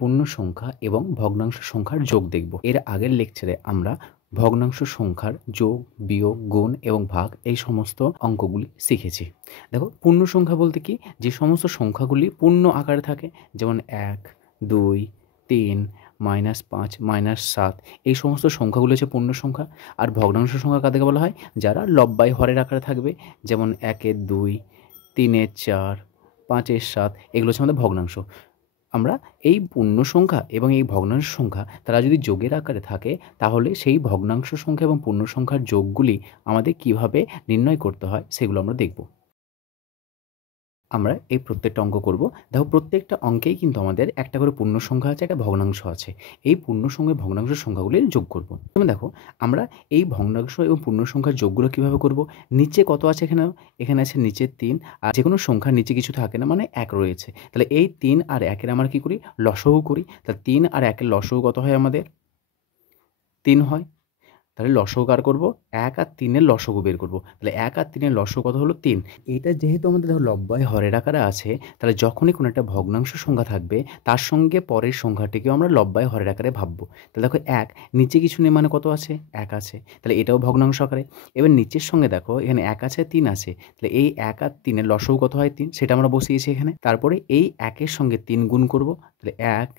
পূর্ণ সংখ্যা এবং ভগ্নাংশ সংখ্যার যোগ দেখব। এর আগের লেকচারে আমরা ভগ্নাংশ সংখ্যার যোগ, বিয়োগ, গুণ এবং ভাগ এই সমস্ত অঙ্কগুলি শিখেছি। দেখো, পূর্ণ সংখ্যা বলতে কি, যে সমস্ত সংখ্যাগুলি পূর্ণ আকারে থাকে, যেমন 1, 2, 3, -5, -7, এই সমস্ত সংখ্যাগুলি হচ্ছে পূর্ণ সংখ্যা। আর ভগ্নাংশ সংখ্যা কাদেরকে বলা হয়? যারা লব্বাই হরের আকারে থাকবে, যেমন 1-এর 2, 3-এর 4, 5-এর 7, এগুলো হচ্ছে আমাদের ভগ্নাংশ। আমরা এই পূর্ণ সংখ্যা এবং এই ভগ্নাংশ সংখ্যা তারা যদি যোগের আকারে থাকে, তাহলে সেই ভগ্নাংশ সংখ্যা এবং পূর্ণ সংখ্যার যোগগুলি আমাদের কিভাবে নির্ণয় করতে হয় সেগুলো আমরা দেখব। আমরা এই প্রত্যেকটা অঙ্ক করব। দেখো, প্রত্যেকটা অঙ্কেই কিন্তু আমাদের একটা করে পূর্ণ সংখ্যা আছে, একটা ভগ্নাংশ আছে। এই পূর্ণ সংখ্যা ভগ্নাংশ সংখ্যাগুলির যোগ করব। যেমন দেখো, আমরা এই ভগ্নাংশ এবং পূর্ণ সংখ্যার যোগগুলো কিভাবে করব? নিচে কত আছে? এখানে আছে নিচে 3, আর যে কোনো সংখ্যার নিচে কিছু থাকে না, মানে 1 রয়েছে। তাহলে এই 3 আর 1-এর আমরা কী করি? লসগু করি। তাহলে 3 আর 1-এর লসগু কত হয়? আমাদের 3 হয়। তাহলে লসগু কার করব? 1 আর 3-এর লসগু বের করব। তাহলে 1 আর 3-এর লসগু কত হলো? 3। এটা যেহেতু আমাদের দেখো লব্বাই হরের আকারে আছে, তাহলে যখনই কোনো একটা ভগ্নাংশ সংখ্যা থাকবে, তার সঙ্গে পরের সংখ্যাটিকেও আমরা লব্বাই হরের আকারে ভাববো। তাহলে দেখো, 1 নিচে কিছু নেই, মানে কত আছে? 1 আছে। তাহলে এটাও ভগ্নাংশ আকারে। এবার নিচের সঙ্গে দেখো, এখানে 1 আছে, 3 আছে। তাহলে এই 1 আর 3-এর লসগু কত হয়? 3, সেটা আমরা বসিয়েছি এখানে। তারপরে এই 1-এর সঙ্গে 3 গুণ করব। তাহলে 1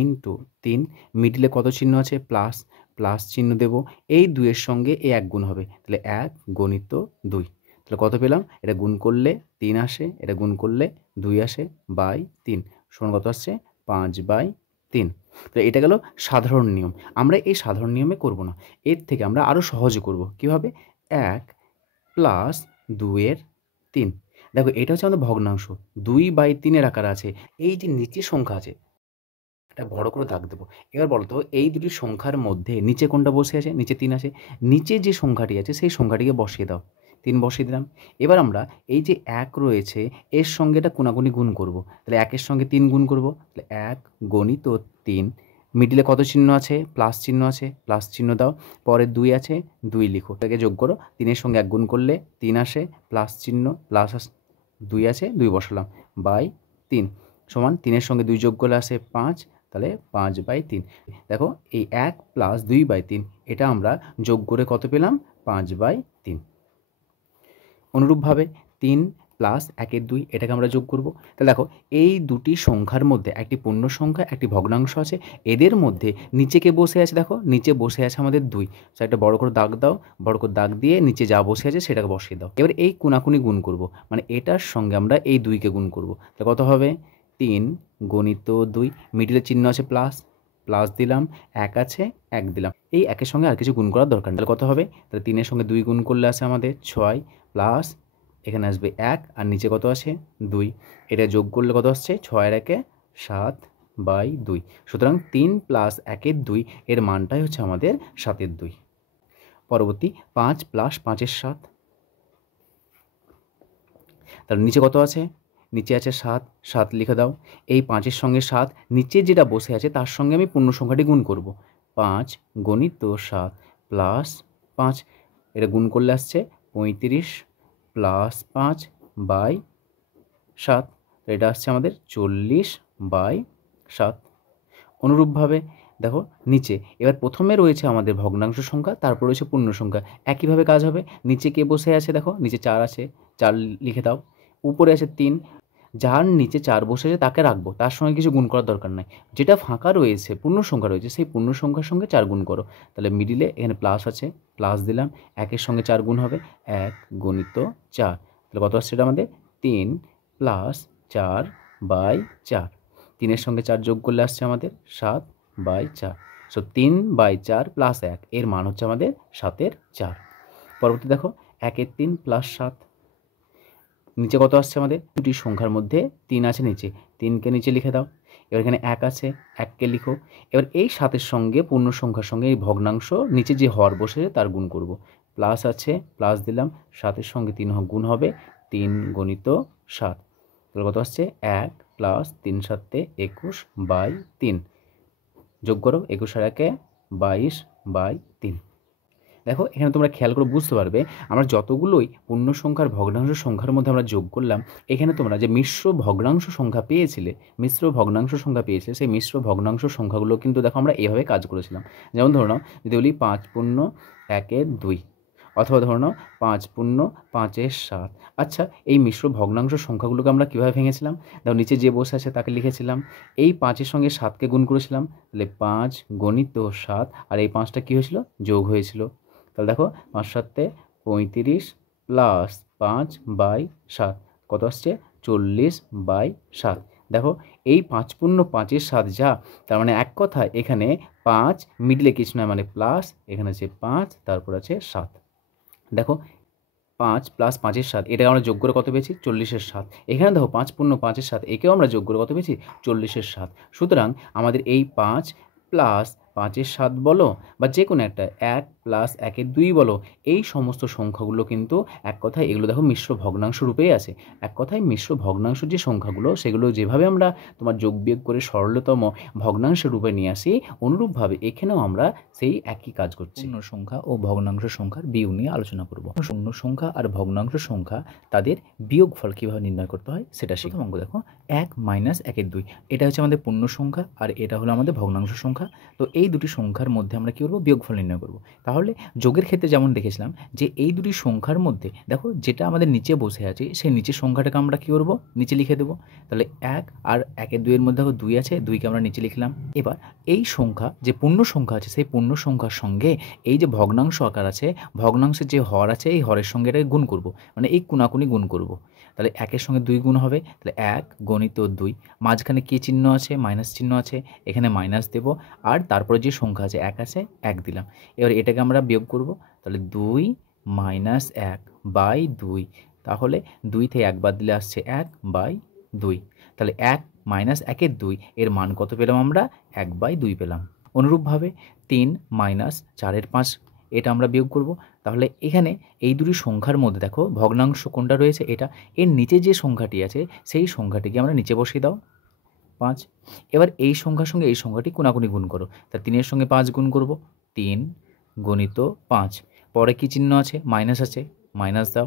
ইন্টু 3, মিডিলে কত চিহ্ন আছে? প্লাস, প্লাস চিহ্ন দেব। এই 2-এর সঙ্গে এই 1 গুণ হবে। তাহলে 1 গণিত 2। তাহলে কত পেলাম? এটা গুণ করলে 3 আসে, এটা গুণ করলে 2 আসে, বাই 3 সমান কত আসছে? 5/3। তো এটা গেল সাধারণ নিয়ম। আমরা এই সাধারণ নিয়মে করব না, এর থেকে আমরা আরও সহজে করব। কীভাবে? 1 প্লাস 2-এর 3। দেখো, এটা হচ্ছে আমাদের ভগ্নাংশ, 2/3-এর আকার আছে। এই যে নিচে সংখ্যা আছে, একটা বড় করে দাগ দেবো। এবার বলো তো, এই দুটি সংখ্যার মধ্যে নিচে কোনটা বসে আছে? নিচে 3 আছে। নিচে যে সংখ্যাটি আছে সেই সংখ্যাটিকে বসিয়ে দাও। 3 বসিয়ে দিলাম। এবার আমরা এই যে 1 রয়েছে, এর সঙ্গে এটা কোনাকুনি গুণ করব। তাহলে 1-এর সঙ্গে 3 গুণ করব। তাহলে 1 গণিত 3, মিডিলে কত চিহ্ন আছে? প্লাস চিহ্ন আছে, প্লাস চিহ্ন দাও। পরে 2 আছে, 2 লিখো। এটাকে যোগ করো। 3-এর সঙ্গে 1 গুণ করলে 3 আসে, প্লাস চিহ্ন, প্লাস 2 আছে, 2 বসালাম, বাই 3 সমান 3-এর সঙ্গে 2 যোগ করলে আসে 5। তাহলে 5/3। দেখো, এই 1 প্লাস 2/3 এটা আমরা যোগ করে কত পেলাম? 5/3। অনুরূপভাবে 3 প্লাস 1-এর 2 এটাকে আমরা যোগ করব। তাহলে দেখো, এই দুটি সংখ্যার মধ্যে একটি পূর্ণ সংখ্যা, একটি ভগ্নাংশ আছে। এদের মধ্যে নিচে কে বসে আছে? দেখো, নিচে বসে আছে আমাদের 2। তো একটা বড় করে দাগ দাও। বড় করে দাগ দিয়ে নিচে যা বসে আছে সেটাকে বসিয়ে দাও। এবার এই কোনাকুনি গুণ করব, মানে এটার সঙ্গে আমরা এই 2-কে গুণ করব। তাহলে কত হবে? 3 গণিত 2, মিডিলের চিহ্ন আছে প্লাস, প্লাস দিলাম, 1 আছে, 1 দিলাম। এই 1-এর সঙ্গে আর কিছু গুণ করার দরকার নেই। তাহলে কত হবে? তাহলে 3-এর সঙ্গে 2 গুণ করলে আসে আমাদের 6, প্লাস এখানে আসবে 1, আর নিচে কত আছে? 2। এটা যোগ করলে কত আসছে? 6-এর 1-এ 7/2। সুতরাং 3 প্লাস 1-এর 2 এর মানটাই হচ্ছে আমাদের 7-এর 2। পরবর্তী 5 প্লাস 5-এর 7। তাহলে নিচে কত আছে? নিচে আছে 7, 7 লিখে দাও। এই 5-এর সঙ্গে 7, নিচে যেটা বসে আছে তার সঙ্গে আমি পূর্ণ সংখ্যাটি গুণ করব। 5 গণিত 7 প্লাস 5, এটা গুণ করলে আসছে 35 প্লাস 5/7। এটা আসছে আমাদের 40/7। অনুরূপভাবে দেখো নিচে, এবার প্রথমে রয়েছে আমাদের ভগ্নাংশ সংখ্যা, তারপর রয়েছে পূর্ণ সংখ্যা। একইভাবে কাজ হবে। নিচে কে বসে আছে? দেখো, নিচে 4 আছে, 4 লিখে দাও। উপরে আছে 3, যার নিচে 4 বসে আছে তাকে রাখবো, তার সঙ্গে কিছু গুণ করার দরকার নাই। যেটা ফাঁকা রয়েছে, পূর্ণ সংখ্যা রয়েছে, সেই পূর্ণ সংখ্যার সঙ্গে 4 গুণ করো। তাহলে মিডিলে এখানে প্লাস আছে, প্লাস দিলাম। 1-এর সঙ্গে 4 গুণ হবে, 1 গণিত 4। তাহলে কত আসছে? এটা আমাদের 3 প্লাস 4/4। 3-এর সঙ্গে 4 যোগ করলে আসছে আমাদের 7/4। সো 3/4 প্লাস 1 এর মান হচ্ছে আমাদের 7-এর 4। পরবর্তী দেখো, 1-এর 3 প্লাস 7। নিচে কত আসছে আমাদের? দুটি সংখ্যার মধ্যে 3 আছে নিচে, 3কে নিচে লিখে দাও। এবার এখানে 1 আছে, 1কে লিখো। এবার এই 7-এর সঙ্গে পূর্ণ সংখ্যার সঙ্গে এই ভগ্নাংশ নিচে যে হর বসেছে তার গুণ করব। প্লাস আছে, প্লাস দিলাম। 7-এর সঙ্গে 3 গুণ হবে, 3 গণিত 7। তাহলে কত আসছে? 1 প্লাস 3 7 21/3। যোগ করো, 21 আর 1-এ 22/3। দেখো এখানে তোমরা খেয়াল করে বুঝতে পারবে আমরা যতগুলোই পূর্ণ সংখ্যার ভগ্নাংশ সংখ্যার মধ্যে আমরা যোগ করলাম, এখানে তোমরা যে মিশ্র ভগ্নাংশ সংখ্যা পেয়েছিলে, সেই মিশ্র ভগ্নাংশ সংখ্যাগুলো কিন্তু দেখো আমরা এভাবে কাজ করেছিলাম। যেমন ধরো নাও, যদি বলি 5 পূর্ণ 1/2, অথবা ধরো নাও 5 পূর্ণ 5/7। আচ্ছা, এই মিশ্র ভগ্নাংশ সংখ্যাগুলোকে আমরা কীভাবে ভেঙেছিলাম? দেখো নিচে যে বসে আছে তাকে লিখেছিলাম, এই 5-এর সঙ্গে 7কে গুণ করেছিলাম, তাহলে 5 গণিত 7, আর এই 5টা কী হয়েছিল? যোগ হয়েছিল। তাহলে দেখো 5 7 35 প্লাস 5/7 কত আসছে? 40/7। দেখো এই 5 পূর্ণ 5/7 যা, তার মানে এক কথায় এখানে 5 মিডলে কিছু নয়, মানে প্লাস, এখানে আছে 5, তারপর আছে 7। দেখো 5 প্লাস 5/7 এটাকে আমরা যোগ করে কত পেয়েছি? 40/7। এখানে দেখো 5 পূর্ণ 5/7 একেও আমরা যোগ করে কত পেয়েছি? 40/7। সুতরাং আমাদের এই 5 প্লাস 5/7 বলো, বা যে কোনো একটা 1 প্লাস 1/2 বলো, এই সমস্ত সংখ্যাগুলো কিন্তু এক কথায় এগুলো দেখো মিশ্র ভগ্নাংশ রূপেই আছে। এক কথায় মিশ্র ভগ্নাংশ যে সংখ্যাগুলো, সেগুলো যেভাবে আমরা তোমার যোগ বিয়োগ করে সরলতম ভগ্নাংশ রূপে নিয়ে আসি, অনুরূপভাবে এখানেও আমরা সেই একই কাজ করছি। পূর্ণ সংখ্যা ও ভগ্নাংশ সংখ্যার বিয়োগ নিয়ে আলোচনা করব। পূর্ণ সংখ্যা আর ভগ্নাংশ সংখ্যা তাদের বিয়োগফল কীভাবে নির্ণয় করতে হয় সেটা শিখব। অঙ্ক দেখো 1 - 1/2, এটা হচ্ছে আমাদের পূর্ণ সংখ্যা আর এটা হলো আমাদের ভগ্নাংশ সংখ্যা। তো এই দুটি সংখ্যার মধ্যে আমরা কী করবো? বিয়োগফল নির্ণয় করব। তাহলে যোগের ক্ষেত্রে যেমন দেখেছিলাম যে এই দুটি সংখ্যার মধ্যে দেখো যেটা আমাদের নিচে বসে আছে, সেই নিচের সংখ্যাটাকে আমরা কী করবো? নিচে লিখে দেবো। তাহলে 1 আর 1/2 মধ্যে দেখো 2 আছে, 2কে আমরা নিচে লিখলাম। এবার এই সংখ্যা যে পূর্ণ সংখ্যা আছে, সেই পূর্ণ সংখ্যার সঙ্গে এই যে ভগ্নাংশ আকার আছে, ভগ্নাংশের যে হর আছে, এই হরের সঙ্গে এটাকে গুণ করব, মানে এই কোনাকুনি গুণ করব। তাহলে 1-এর সঙ্গে 2 গুণ হবে, তাহলে 1 গণিত 2, মাঝখানে কী চিহ্ন আছে? মাইনাস চিহ্ন আছে, এখানে মাইনাস দেব, আর তারপরে যে সংখ্যা আছে 1 আছে, 1 দিলাম। এবার এটাকে আমরা বিয়োগ করব, তাহলে 2 - 1/2, তাহলে 2 থেকে 1 বাদ দিলে আসছে 1/2। তাহলে 1 - 1/2 এর মান কত পেলাম আমরা? 1/2 পেলাম। অনুরূপভাবে 3 - 4/5 এটা আমরা বিয়োগ করব। তাহলে এখানে এই দুটি সংখ্যার মধ্যে দেখো ভগ্নাংশ কোনটা রয়েছে? এটা। এর নিচে যে সংখ্যাটি আছে, সেই সংখ্যাটিকে আমরা নিচে বসিয়ে দাও, 5। এবার এই সংখ্যার সঙ্গে এই সংখ্যাটি কোনাকুনি গুণ করো, তা 3-এর সঙ্গে 5 গুণ করব, 3 গণিত 5। পরে কী চিহ্ন আছে? মাইনাস আছে, মাইনাস দাও।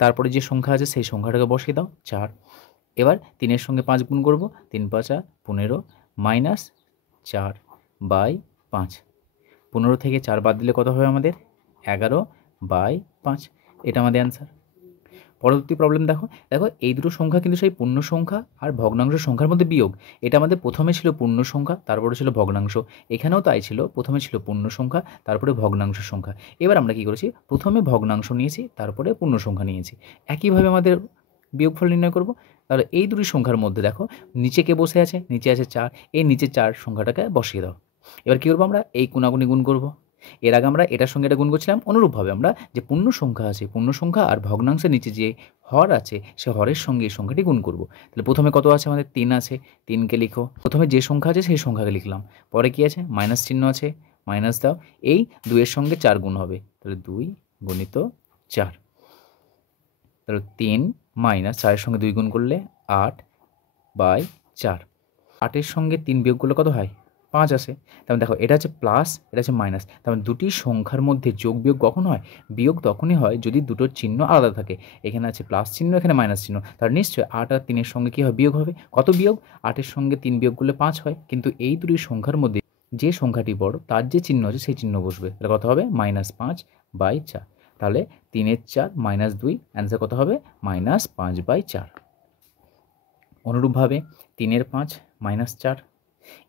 তারপরে যে সংখ্যা আছে সেই সংখ্যাটাকে বসিয়ে দাও, 4। এবার 3-এর সঙ্গে 5 গুণ করব, 3 × 5 = 15 মাইনাস 4/5। 15 থেকে 4 বাদ দিলে কত হবে আমাদের? 11/5। এটা আমাদের অ্যান্সার। পরবর্তী প্রবলেম দেখো, এই দুটো সংখ্যা কিন্তু সেই পূর্ণ সংখ্যা আর ভগ্নাংশ সংখ্যার মধ্যে বিয়োগ। এটা আমাদের প্রথমে ছিল পূর্ণ সংখ্যা, তারপরে ছিল ভগ্নাংশ। এখানেও তাই ছিল, প্রথমে ছিল পূর্ণ সংখ্যা, তারপরে ভগ্নাংশ সংখ্যা। এবার আমরা কী করেছি? প্রথমে ভগ্নাংশ নিয়েছি, তারপরে পূর্ণ সংখ্যা নিয়েছি। একইভাবে আমাদের বিয়োগফল নির্ণয় করব। তাহলে এই দুটি সংখ্যার মধ্যে দেখো নিচে কে বসে আছে? নিচে আছে 4, এই নিচে 4 সংখ্যাটাকে বসিয়ে দাও। এবার কী করবো? আমরা এই কোনাকুনি গুণ করব। এর আগে আমরা এটার সঙ্গে এটা গুণ করছিলাম, অনুরূপভাবে আমরা যে পূর্ণ সংখ্যা আছে, পূর্ণ সংখ্যা আর ভগ্নাংশের নিচে যে হর আছে, সে হরের সঙ্গে এই সংখ্যাটি গুণ করব। তাহলে প্রথমে কত আছে আমাদের? 3 আছে, 3কে লিখো। প্রথমে যে সংখ্যা আছে সেই সংখ্যাকে লিখলাম, পরে কি আছে? মাইনাস চিহ্ন আছে, মাইনাস দাও। এই 2-এর সঙ্গে 4 গুণ হবে, তাহলে 2 গণিত 4। তাহলে 3 - 4-এর সঙ্গে 2 গুণ করলে 8/4। 8-এর সঙ্গে 3 বিয়োগ করলে কত হয়? 5 আসে। তারপর দেখো এটা হচ্ছে প্লাস, এটা হচ্ছে মাইনাস। তারপর দুটি সংখ্যার মধ্যে যোগ বিয়োগ কখন হয়? বিয়োগ তখনই হয় যদি দুটোর চিহ্ন আলাদা থাকে। এখানে আছে প্লাস চিহ্ন, এখানে মাইনাস চিহ্ন, তাহলে নিশ্চয়ই 8 আর 3-এর সঙ্গে কী হয়? বিয়োগ হবে। কত বিয়োগ? 8-এর সঙ্গে 3 বিয়োগ করলে 5 হয়, কিন্তু এই দুটি সংখ্যার মধ্যে যে সংখ্যাটি বড় তার যে চিহ্ন আছে সেই চিহ্ন বসবে। তাহলে কত হবে? -5/4। তাহলে 3-এর 4 - 2, অ্যান্সার কত হবে? -5/4। অনুরূপভাবে 3-এর 5 - 4,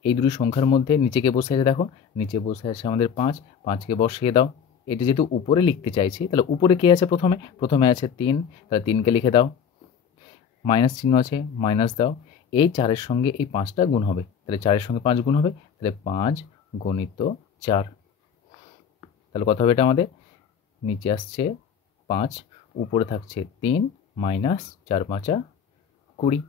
এই দুটি সংখ্যার মধ্যে নিচে কে বসে আছে? দেখো নিচে বসে আছে আমাদের 5, 5কে বসিয়ে দাও। এটা যেহেতু উপরে লিখতে চাইছি, তাহলে উপরে কে আছে? প্রথমে আছে 3, তাহলে 3কে লিখে দাও, মাইনাস চিহ্ন আছে, মাইনাস দাও। এই 4-এর সঙ্গে এই 5টা গুণ হবে, তাহলে 4-এর সঙ্গে 5 গুণ হবে, তাহলে 5 গণিত 4। তাহলে কত হবে এটা আমাদের? নিচে আসছে 5, উপরে থাকছে 3 - 4 × 5 = 20।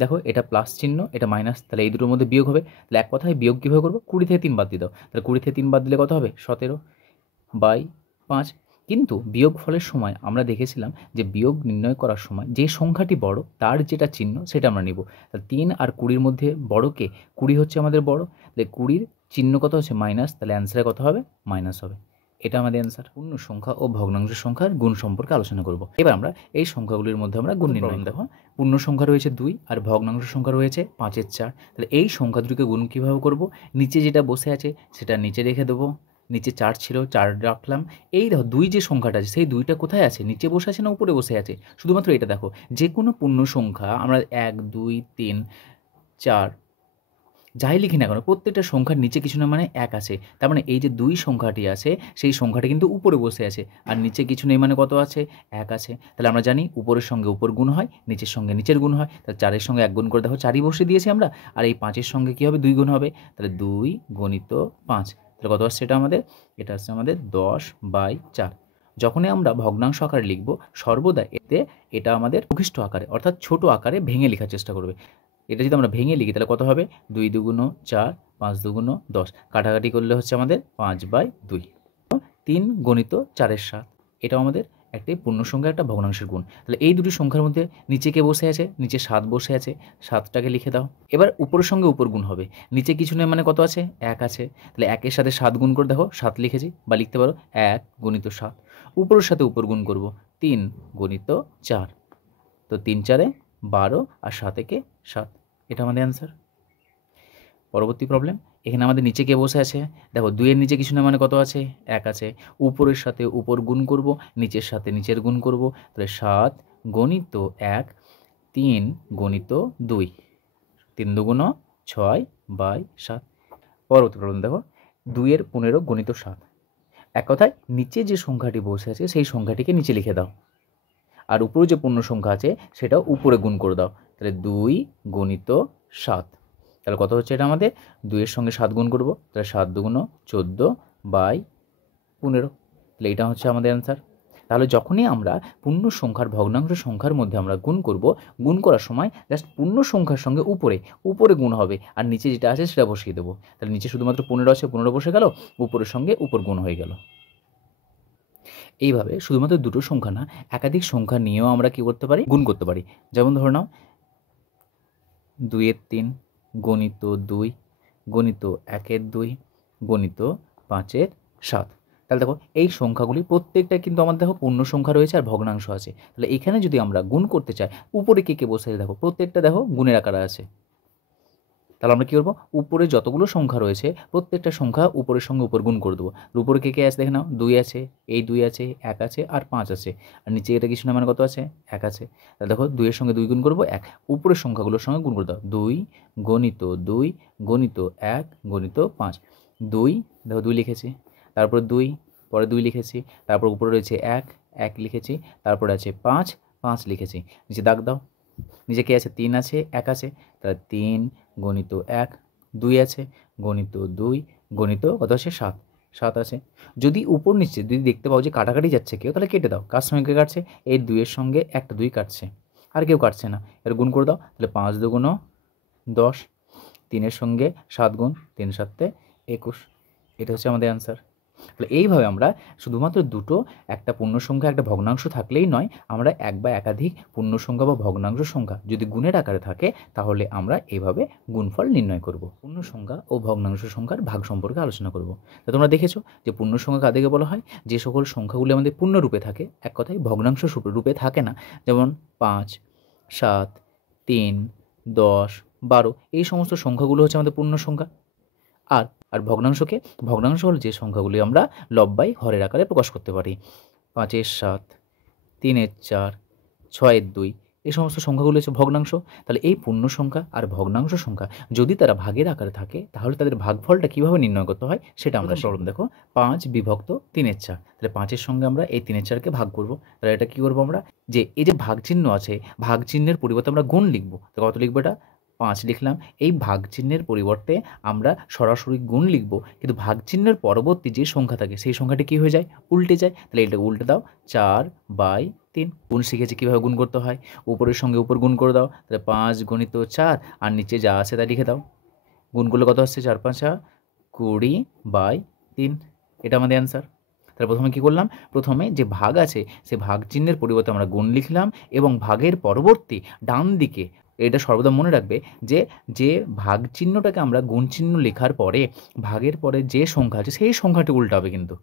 দেখো এটা প্লাস চিহ্ন, এটা মাইনাস, তাহলে এই দুটোর মধ্যে বিয়োগ হবে। তাহলে এক কথায় বিয়োগ কীভাবে করবো? 20 থেকে 3 বাদ দিয়ে দাও। তাহলে 20 থেকে 3 বাদ দিলে কত হবে? 17/5। কিন্তু বিয়োগ ফলের সময় আমরা দেখেছিলাম যে বিয়োগ নির্ণয় করার সময় যে সংখ্যাটি বড় তার যেটা চিহ্ন সেটা আমরা নিব। তাহলে 3 আর 20-র মধ্যে বড় কে? 20 হচ্ছে আমাদের বড়। তাহলে 20-র চিহ্ন কত হচ্ছে? মাইনাস, তাহলে অ্যান্সারে কত হবে? মাইনাস হবে। এটা আমাদের অ্যান্সার। পূর্ণ সংখ্যা ও ভগ্নাংশ সংখ্যার গুণ সম্পর্কে আলোচনা করব। এবার আমরা এই সংখ্যাগুলির মধ্যে আমরা গুণ নির্ণয়। দেখো পূর্ণ সংখ্যা রয়েছে 2 আর ভগ্নাংশ সংখ্যা রয়েছে 5-এর 4। তাহলে এই সংখ্যা দুটিকে গুণ কীভাবে করব? নিচে যেটা বসে আছে সেটা নিচে রেখে দেবো। নিচে 4 ছিল, 4 রাখলাম। এই দেখো 2 যে সংখ্যাটা আছে সেই 2টা কোথায় আছে? নিচে বসে আছে না উপরে বসে আছে? শুধুমাত্র এটা দেখো, যে কোনো পূর্ণ সংখ্যা আমরা 1 2 3 4 যাই লিখি না কেন প্রত্যেকটা সংখ্যার নিচে কিছু না মানে 1 আছে। তার মানে এই যে 2 সংখ্যাটি আছে সেই সংখ্যাটা কিন্তু উপরে বসে আছে, আর নিচে কিছু নেই মানে কত আছে? 1 আছে। তাহলে আমরা জানি উপরের সঙ্গে উপর গুণ হয়, নিচের সঙ্গে নিচের গুণ হয়। তাহলে 4-এর সঙ্গে 1 গুণ করে দেখো 4ই বসে দিয়েছি আমরা, আর এই 5-এর সঙ্গে কী হবে? 2 গুণ হবে। তাহলে 2 গুণিত 5, তাহলে কত আসছে এটা আমাদের? এটা আসছে আমাদের 10/4। যখনই আমরা ভগ্নাংশ আকারে লিখব সর্বদা এটা আমাদের লঘিষ্ঠ আকারে অর্থাৎ ছোট আকারে ভেঙে লেখার চেষ্টা করবে। এটা যদি আমরা ভেঙে লিখি তাহলে কত হবে? 2 দুগুণ 4, 5 দুগুণ 10, কাটাকাটি করলে হচ্ছে আমাদের 5/2। 3 গুণিত 4-এর 7, এটাও আমাদের একটি পূর্ণ সংখ্যা একটা ভগ্নাংশের গুণ। তাহলে এই দুটি সংখ্যার মধ্যে নিচে কে বসে আছে? নিচে 7 বসে আছে, 7টাকে লিখে দাও। এবার উপরের সঙ্গে উপর গুণ হবে, নিচে কিছু নেই মানে কত আছে? 1 আছে। তাহলে 1-এর সাথে 7 গুণ করে দেখো 7 লিখেছি, বা লিখতে পারো 1 গুণিত 7। উপরের সাথে উপর গুণ করব, 3 গুণিত 4। তো 3 4-এ 12 আর 7-এ 7, এটা আমাদের অ্যান্সার। পরবর্তী প্রবলেম, এখানে আমাদের নিচে কে বসে আছে? দেখো 2-এর নিচে কিছু না মানে কত আছে? 1 আছে। উপরের সাথে উপর গুণ করব, নিচের সাথে নিচের গুণ করব। তাহলে 7 গণিত 1, 3 গণিত 2, 3 দুগুণ 6/7। পরবর্তী প্রবলেম দেখো 2-এর 15 গণিত 7। এক কথায় নিচে যে সংখ্যাটি বসে আছে সেই সংখ্যাটিকে নিচে লিখে দাও, আর উপরে যে পূর্ণ সংখ্যা আছে সেটাও উপরে গুণ করে দাও। তাহলে 2 গুণিত 7, তাহলে কত হচ্ছে এটা আমাদের? 2-এর সঙ্গে 7 গুণ করব, তাহলে 7 দুগুণ 14/15, তাহলে এটা হচ্ছে আমাদের অ্যান্সার। তাহলে যখনই আমরা পূর্ণ সংখ্যার ভগ্নাংশ সংখ্যার মধ্যে আমরা গুণ করব, গুণ করার সময় জাস্ট পূর্ণ সংখ্যার সঙ্গে উপরে গুণ হবে, আর নিচে যেটা আছে সেটা বসিয়ে দেবো। তাহলে নিচে শুধুমাত্র 15 আছে, 15 বসে গেল, উপরের সঙ্গে উপর গুণ হয়ে গেল। এইভাবে শুধুমাত্র দুটো সংখ্যা না, একাধিক সংখ্যা নিয়েও আমরা কী করতে পারি? গুণ করতে পারি। যেমন ধরে নাও 2-এর 3 গণিত 2 গণিত 1-এর 2 গণিত 5-এর 7। তাহলে দেখো এই সংখ্যাগুলি প্রত্যেকটা কিন্তু আমাদের দেখো পূর্ণ সংখ্যা রয়েছে আর ভগ্নাংশ আছে। তাহলে এখানে যদি আমরা গুণ করতে চাই, উপরে কে বসে আছে দেখো, প্রত্যেকটা দেখো গুণের আকারে আছে। তাহলে আমরা কী করবো? উপরে যতগুলো সংখ্যা রয়েছে প্রত্যেকটা সংখ্যা উপরের সঙ্গে উপর গুণ করে দেবো। উপরে কে আছে দেখে নাও, 2 আছে, এই 2 আছে, 1 আছে আর 5 আছে, আর নিচে এটা কিছু না মানে কত আছে? 1 আছে। তাহলে দেখো 2-এর সঙ্গে 2 গুণ করবো 1, উপরের সংখ্যাগুলোর সঙ্গে গুণ করে দাও। 2 গণিত 2 গণিত 1 গণিত 5, 2 দেখো 2 লিখেছি, তারপর 2 পরে 2 লিখেছি, তারপর উপরে রয়েছে 1 1 লিখেছি, তারপরে আছে 5 5 লিখেছি, নিচে দাগ দাও। নিচে কে আছে? 3 আছে, 1 আছে, তাহলে 3 গণিত 1, 2 আছে, গণিত 2 গণিত কত আছে? 7 7 আছে। যদি উপর নিচে যদি দেখতে পাও যে কাটাকাটি যাচ্ছে কেউ, তাহলে কেটে দাও। কার সঙ্গে কে কাটছে? এই 2-এর সঙ্গে একটা 2 কাটছে, আর কেউ কাটছে না, এর গুণ করে দাও। তাহলে 5 দুগুণ 10, 3-এর সঙ্গে 7 গুণ, 3 7 21, এটা হচ্ছে আমাদের অ্যান্সার। তাহলে এইভাবে আমরা শুধুমাত্র দুটো, একটা পূর্ণ সংখ্যা একটা ভগ্নাংশ থাকলেই নয়, আমরা এক বা একাধিক পূর্ণ সংখ্যা বা ভগ্নাংশ সংখ্যা যদি গুণের আকারে থাকে তাহলে আমরা এইভাবে গুণফল নির্ণয় করব। পূর্ণ সংখ্যা ও ভগ্নাংশ সংখ্যার ভাগ সম্পর্কে আলোচনা করব। তা তোমরা দেখেছো যে পূর্ণ সংখ্যা কাদেরকে বলা হয়? যে সকল সংখ্যাগুলি আমাদের পূর্ণ রূপে থাকে, এক কথায় ভগ্নাংশ রূপে থাকে না। যেমন 5 7 3 10 12, এই সমস্ত সংখ্যাগুলো হচ্ছে আমাদের পূর্ণ সংখ্যা। আর ভগ্নাংশ হলো যে সংখ্যাগুলি আমরা লব্বাই হরের আকারে প্রকাশ করতে পারি। 5-এর 7, 3-এর 4, 6-এর 2, এই সমস্ত সংখ্যাগুলো হচ্ছে ভগ্নাংশ। তাহলে এই পূর্ণ সংখ্যা আর ভগ্নাংশ সংখ্যা যদি তারা ভাগের আকারে থাকে তাহলে তাদের ভাগফলটা কীভাবে নির্ণয় করতে হয় সেটা আমরা প্রথম দেখো। 5 বিভক্ত 3-এর 4, তাহলে 5-এর সঙ্গে আমরা এই 3-এর 4কে ভাগ করব। তাহলে এটা কী করবো আমরা? যে এই যে ভাগ চিহ্ন আছে, ভাগ চিহ্নের পরিবর্তে আমরা গুণ লিখবো। তো কত লিখবো? এটা 5 লিখলাম। এই ভাগ চিহ্নের পরিবর্তে আমরা সরাসরি গুণ লিখব, কিন্তু ভাগ চিহ্নের পরবর্তী যে সংখ্যা থাকে সেই সংখ্যাটি কী হয়ে যায়? উল্টে যায়। তাহলে এটাকে উল্টে দাও, 4/3। গুণ শিখেছি কীভাবে গুণ করতে হয়, উপরের সঙ্গে উপর গুণ করে দাও। তাহলে 5 গণিত 4, আর নিচে যা আছে তা লিখে দাও। গুণ করলে কত আসছে? 4 5 20/3, এটা আমাদের অ্যান্সার। তাহলে প্রথমে কী করলাম? প্রথমে যে ভাগ আছে সে ভাগ চিহ্নের পরিবর্তে আমরা গুণ লিখলাম, এবং ভাগের পরবর্তী ডান দিকে, এটা সর্বদা মনে রাখবে যে ভাগ চিহ্নটাকে আমরা গুণ চিহ্ন লেখার পরে ভাগের পরে যে সংখ্যা আছে সেই সংখ্যাটি উল্টাবে কিন্তু।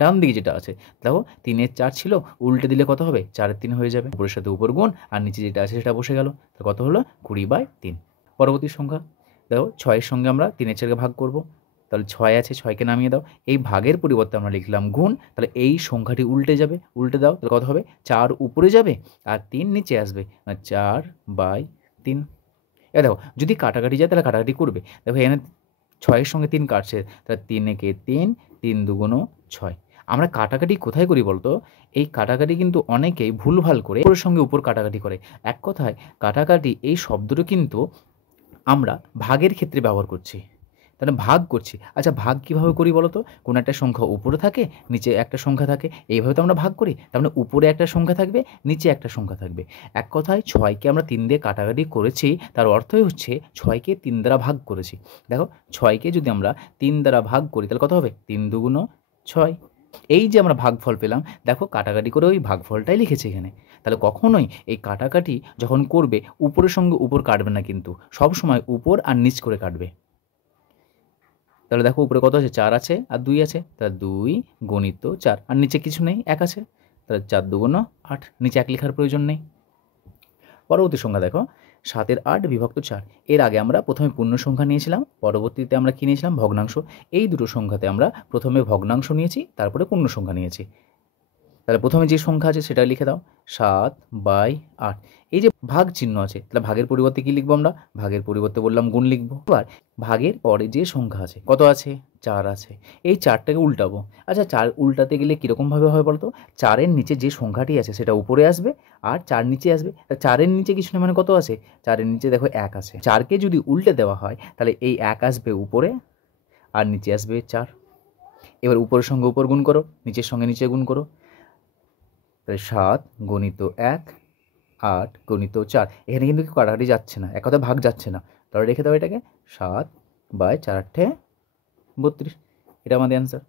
ডান দিকে যেটা আছে দেখো 3-এর 4 ছিল, উল্টে দিলে কত হবে 4-এর 3 হয়ে যাবে, উপরের সাথে উপর গুণ আর নিচে যেটা আছে সেটা বসে গেল, তাহলে কত হলো 20/3। পরবর্তী সংখ্যা দেখো 6-এর সঙ্গে আমরা 3-এর 4কে ভাগ করব, তাহলে 6 আছে 6কে নামিয়ে দাও, এই ভাগের পরিবর্তে আমরা লিখলাম গুণ, তাহলে এই সংখ্যাটি উল্টে যাবে, উল্টে দাও তাহলে কত হবে 4 উপরে যাবে আর 3 নিচে আসবে, 4/3। এবার দেখো যদি কাটাকাটি যায় তাহলে কাটাকাটি করবে, দেখো এখানে 6-এর সঙ্গে 3 কাটছে, তাহলে 3-একে 3, 3 দুগুণ 6। আমরা কাটাকাটি কোথায় করি বলতো, এই কাটাকাটি কিন্তু অনেকেই ভুলভাল করে উপরের সঙ্গে উপর কাটাকাটি করে। এক কথায় কাটাকাটি এই শব্দটা কিন্তু আমরা ভাগের ক্ষেত্রে ব্যবহার করছি, তাহলে ভাগ করছি। আচ্ছা ভাগ কীভাবে করি বলো তো, কোনো একটা সংখ্যা উপরে থাকে নিচে একটা সংখ্যা থাকে, এইভাবে তো আমরা ভাগ করি, তার মানে উপরে একটা সংখ্যা থাকবে নিচে একটা সংখ্যা থাকবে। এক কথায় 6কে আমরা 3 দিয়ে কাটাকাটি করেছি, তার অর্থই হচ্ছে 6কে 3 দ্বারা ভাগ করেছি। দেখো 6কে যদি আমরা 3 দ্বারা ভাগ করি তাহলে কত হবে 3 দুগুণ 6। এই যে আমরা ভাগফল পেলাম, দেখো কাটাকাটি করে ওই ভাগফলটাই লিখেছি এখানে। তাহলে কখনোই এই কাটাকাটি যখন করবে উপরের সঙ্গে উপর কাটবে না, কিন্তু সব সময় উপর আর নিচ করে কাটবে। তাহলে দেখো উপরে কত আছে 4 আছে আর 2 আছে, তাহলে 2 গণিত 4 আর নিচে কিছু নেই 1 আছে, তাহলে 4 দুগুণ 8, নিচে 1 লেখার প্রয়োজন নেই। পরবর্তী সংখ্যা দেখো 7-এর 8 বিভক্ত 4। এর আগে আমরা প্রথমে পূর্ণ সংখ্যা নিয়েছিলাম, পরবর্তীতে আমরা কী নিয়েছিলাম ভগ্নাংশ। এই দুটো সংখ্যাতে আমরা প্রথমে ভগ্নাংশ নিয়েছি, তারপরে পূর্ণ সংখ্যা নিয়েছি। তাহলে প্রথমে যে সংখ্যা আছে সেটা লিখে দাও 7/8। এই যে ভাগ চিহ্ন আছে, তাহলে ভাগের পরিবর্তে কী লিখবো আমরা, ভাগের পরিবর্তে বললাম গুণ লিখবো। এবার ভাগের পরে যে সংখ্যা আছে কত আছে 4 আছে, এই 4টাকে উল্টাবো। আচ্ছা 4 উল্টাতে গেলে কীরকমভাবে হয় বলতো, 4-এর নিচে যে সংখ্যাটি আছে সেটা উপরে আসবে আর 4 নিচে আসবে। 4-এর নিচে কিছু না মানে কত আছে, 4-এর নিচে দেখো 1 আছে। 4কে যদি উল্টে দেওয়া হয় তাহলে এই 1 আসবে উপরে আর নিচে আসবে 4। এবার উপরের সঙ্গে উপর গুণ করো, নিচের সঙ্গে নিচে গুণ করো, তাহলে 7 গণিত 1 8 গণিত 4। এখানে কিন্তু কাটাকাটি যাচ্ছে না, এক কথা ভাগ যাচ্ছে না, তাহলে রেখে দাও এটাকে 7/4 32। এটা আমাদের অ্যান্সার।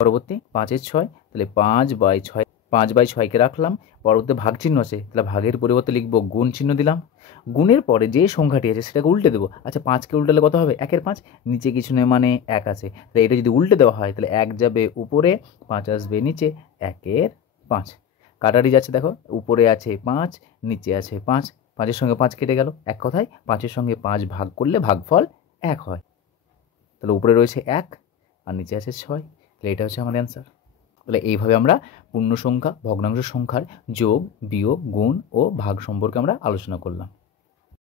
পরবর্তী 5-এর 6, তাহলে 5/6, 5/6কে রাখলাম, পরবর্তী ভাগ চিহ্ন আছে তাহলে ভাগের পরিবর্তে লিখবো গুণ চিহ্ন দিলাম, গুণের পরে যে সংখ্যাটি আছে সেটাকে উল্টে দেবো। আচ্ছা 5কে উল্টালে কত হবে 1-এর 5, নিচে কিছু নেই মানে 1 আছে, তাহলে এটা যদি উল্টে দেওয়া হয় তাহলে 1 যাবে উপরে 5 আসবে নিচে, 1-এর 5। কাটারি যাচ্ছে দেখো, উপরে আছে 5 নিচে আছে 5, 5-এর সঙ্গে 5 কেটে গেল, এক কথায় 5-এর সঙ্গে 5 ভাগ করলে ভাগফল 1 হয়। তাহলে উপরে রয়েছে 1 আর নিচে আছে 6, তাহলে এটা হচ্ছে আমাদের অ্যান্সার। তাহলে এইভাবে আমরা পূর্ণ সংখ্যা ভগ্নাংশ সংখ্যার যোগ বিয়োগ গুণ ও ভাগ সম্পর্কে আমরা আলোচনা করলাম।